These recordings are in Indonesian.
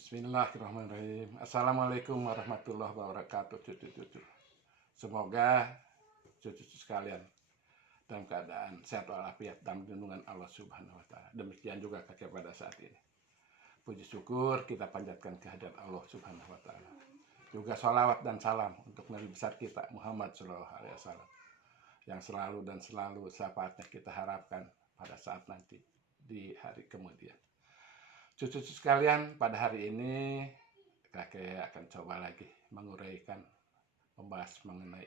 Bismillahirrahmanirrahim. Assalamualaikum warahmatullahi wabarakatuh, cucu-cucu. Semoga cucu-cucu sekalian dalam keadaan sehat walafiat dan lindungan Allah Subhanahu wa Ta'ala. Demikian juga kakek pada saat ini. Puji syukur kita panjatkan kehadirat Allah Subhanahu wa Ta'ala. Juga sholawat dan salam untuk Nabi besar kita Muhammad Shallallahu Alaihi Wasallam yang selalu dan selalu syafaatnya kita harapkan pada saat nanti di hari kemudian. Cucu-cucu sekalian, pada hari ini kakek akan coba lagi menguraikan, membahas mengenai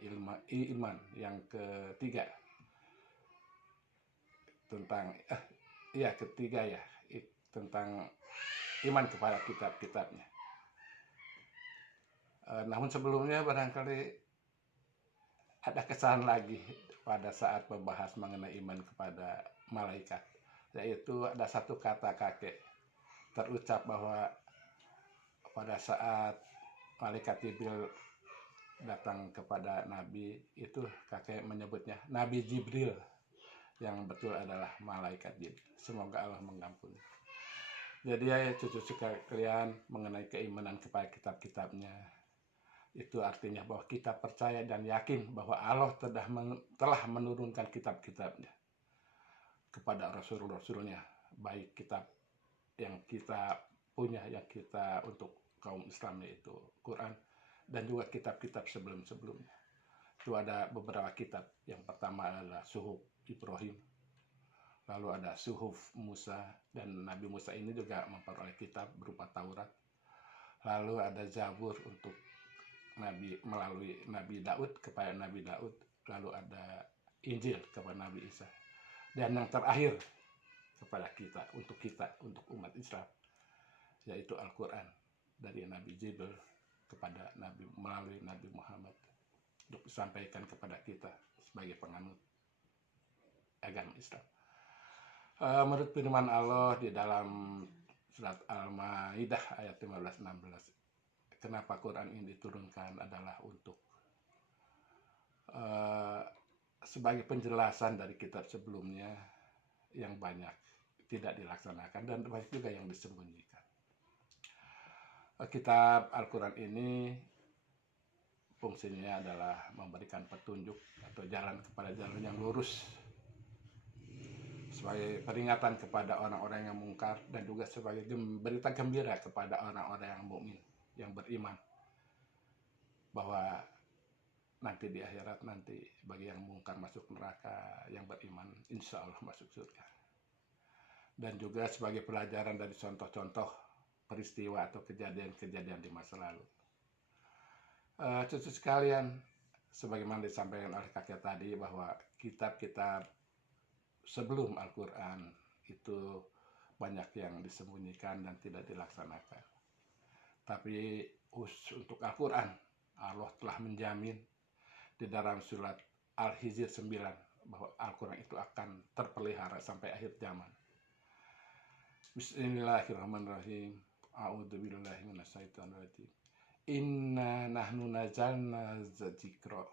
iman yang ketiga tentang tentang iman kepada kitab-kitabnya. Namun sebelumnya barangkali ada kesalahan lagi pada saat membahas mengenai iman kepada malaikat, yaitu ada satu kata kakek terucap bahwa pada saat malaikat Jibril datang kepada Nabi, itu kakek menyebutnya Nabi Jibril, yang betul adalah malaikat Jibril. Semoga Allah mengampuni. Jadi ya cucu sekalian, mengenai keimanan kepada kitab-kitabnya, itu artinya bahwa kita percaya dan yakin bahwa Allah telah menurunkan kitab-kitabnya kepada rasul-rasulnya, baik kitab yang kita punya, yang kita untuk kaum Islam, yaitu Quran, dan juga kitab-kitab sebelum-sebelumnya. Itu ada beberapa kitab. Yang pertama adalah Suhuf Ibrahim, lalu ada Suhuf Musa, dan Nabi Musa ini juga memperoleh kitab berupa Taurat. Lalu ada Zabur untuk melalui Nabi Daud kepada Nabi Daud, lalu ada Injil kepada Nabi Isa, dan yang terakhir kepada kita, untuk umat Islam, yaitu Al-Quran dari Nabi Jibril kepada Nabi melalui Nabi Muhammad, untuk disampaikan kepada kita sebagai penganut agama Islam. Menurut firman Allah di dalam surat Al-Maidah ayat 15-16, kenapa Quran ini diturunkan adalah untuk sebagai penjelasan dari kitab sebelumnya yang banyak tidak dilaksanakan dan banyak juga yang disembunyikan. Kitab Al-Quran ini fungsinya adalah memberikan petunjuk atau jalan kepada jalan yang lurus, sebagai peringatan kepada orang-orang yang mungkar, dan juga sebagai berita gembira kepada orang-orang yang mukmin, yang beriman, bahwa nanti di akhirat nanti bagi yang mungkar masuk neraka, yang beriman insya Allah masuk surga. Dan juga sebagai pelajaran dari contoh-contoh peristiwa atau kejadian-kejadian di masa lalu. Cucu sekalian, sebagaimana disampaikan oleh kakek tadi, bahwa kitab-kitab sebelum Al-Quran itu banyak yang disembunyikan dan tidak dilaksanakan. Tapi untuk Al-Quran, Allah telah menjamin di dalam surat Al-Hijr 9 bahwa Al-Quran itu akan terpelihara sampai akhir zaman. Bismillahirrahmanirrahim. A'udzubillahi minasyaitonirrajim. Inna nahnu nazzalna dzikra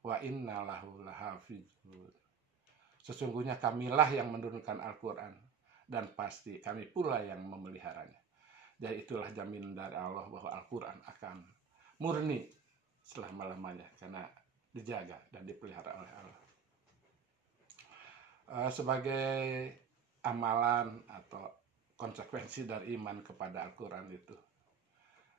wa inna lahu lahafizun. Sesungguhnya kamilah yang menurunkan Al-Quran, dan pasti kami pula yang memeliharanya. Jadi itulah jaminan dari Allah bahwa Al-Quran akan murni selama-lamanya karena dijaga dan dipelihara oleh Allah. Sebagai amalan atau konsekuensi dari iman kepada Al-Quran itu,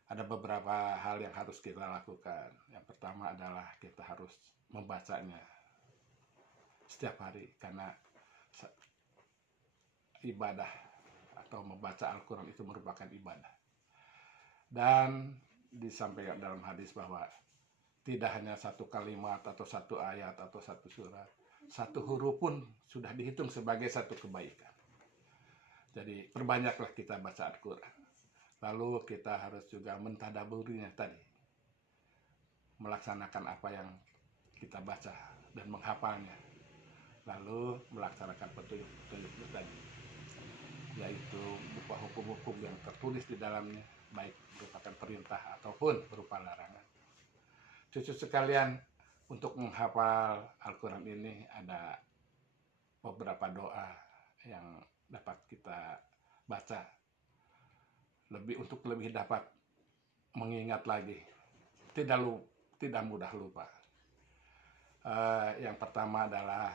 ada beberapa hal yang harus kita lakukan. Yang pertama adalah kita harus membacanya setiap hari, karena ibadah atau membaca Al-Quran itu merupakan ibadah. Dan disampaikan dalam hadis bahwa tidak hanya satu kalimat atau satu ayat atau satu surat, satu huruf pun sudah dihitung sebagai satu kebaikan. Jadi perbanyaklah kita baca Al-Quran. Lalu kita harus juga mentadaburinya tadi, melaksanakan apa yang kita baca dan menghafalnya, lalu melaksanakan petunjuk-petunjuk tadi, yaitu berupa hukum-hukum yang tertulis di dalamnya, baik merupakan perintah ataupun berupa larangan. Cucu sekalian, untuk menghafal Al-Quran ini ada beberapa doa yang dapat kita baca lebih dapat mengingat lagi, tidak mudah lupa. Yang pertama adalah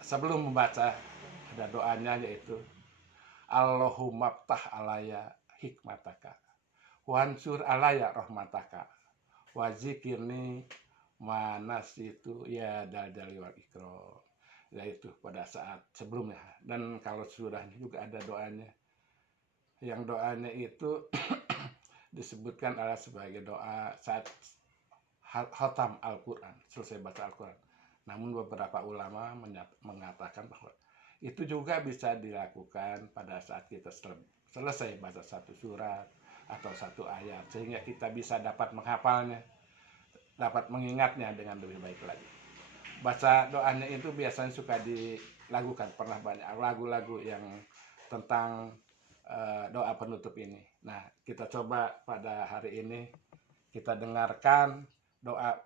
sebelum membaca ada doanya, yaitu Allahumma ftah alaya hikmataka wansur alaya rahmataka wazikirni manasitu ya dal-dali wal ikram, yaitu pada saat sebelumnya. Dan kalau sudahnya juga ada doanya, yang doanya itu disebutkan adalah sebagai doa saat khatam Al-Quran, selesai baca Al-Quran. Namun beberapa ulama mengatakan bahwa itu juga bisa dilakukan pada saat kita selesai baca satu surat atau satu ayat, sehingga kita bisa dapat menghafalnya, dapat mengingatnya dengan lebih baik lagi. Baca doanya itu biasanya suka dilakukan, pernah banyak lagu-lagu yang tentang doa penutup ini. Nah, kita coba pada hari ini kita dengarkan doa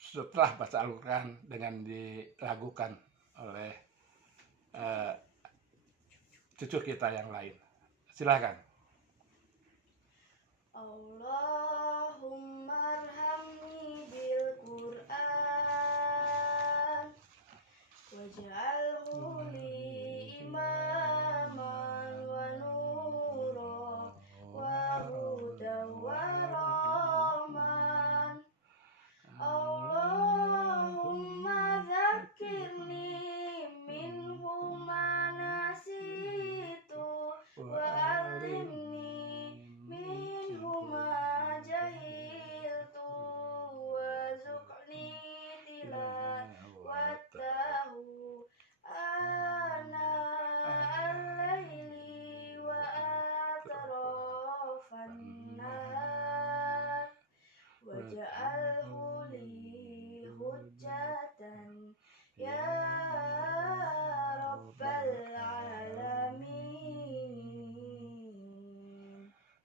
setelah baca Al-Quran dengan dilakukan oleh cucu kita yang lain. Silakan. Allahumma arhamni bil Qur'an waj'alhu li imaman wa nura wa hudan wa rahman. Allahumma dzakirni minhu ma nasitu wa alimni minhu ma jahiltu warzuqni tilawatahu ana al-laili wa atrafan nahar waj'alhu li hujjatan ya rabbal alamin.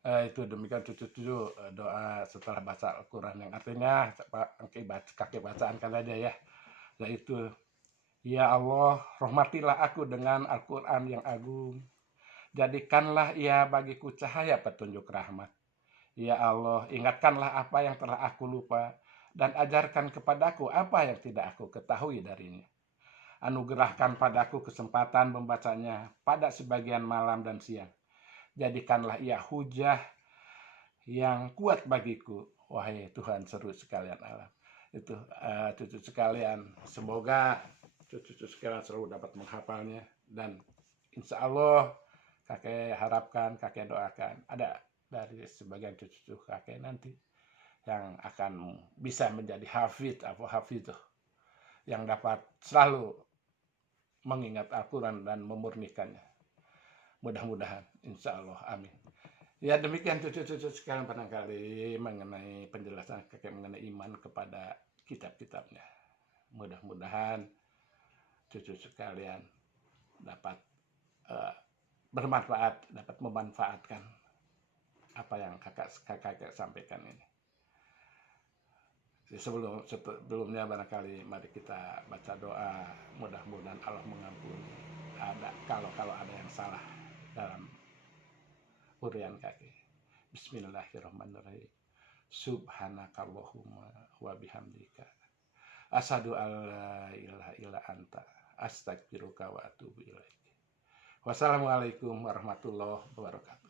Itu demikian cucu-cucu doa setelah baca Al-Quran, yang artinya kakek bacaan kan aja ya, yaitu ya Allah, rahmatilah aku dengan Al-Quran yang agung, jadikanlah ia bagiku cahaya petunjuk rahmat. Ya Allah, ingatkanlah apa yang telah aku lupa, dan ajarkan kepadaku apa yang tidak aku ketahui darinya. Anugerahkan padaku kesempatan membacanya pada sebagian malam dan siang. Jadikanlah ia hujah yang kuat bagiku, wahai Tuhan seru sekalian alam. Itu cucu sekalian, semoga cucu sekalian selalu dapat menghafalnya, dan insya Allah kakek harapkan, kakek doakan ada dari sebagian cucu kakek nanti yang akan bisa menjadi hafid atau hafidh, yang dapat selalu mengingat Al-Quran dan memurnikannya. Mudah-mudahan, insya Allah, amin. Ya, demikian cucu-cucu sekalian barangkali mengenai penjelasan kakek mengenai iman kepada kitab-kitabnya. Mudah-mudahan cucu sekalian dapat bermanfaat, dapat memanfaatkan apa yang kakak sampaikan ini. Sebelumnya barangkali mari kita baca doa, mudah-mudahan Allah mengampuni kalau ada yang salah dalam urian kakek. Bismillahirrahmanirrahim. Subhanakallahumma wa bihamdika asyhadu an la ilaha illa anta astaghfiruka wa atubu ilaik. Wassalamualaikum warahmatullahi wabarakatuh.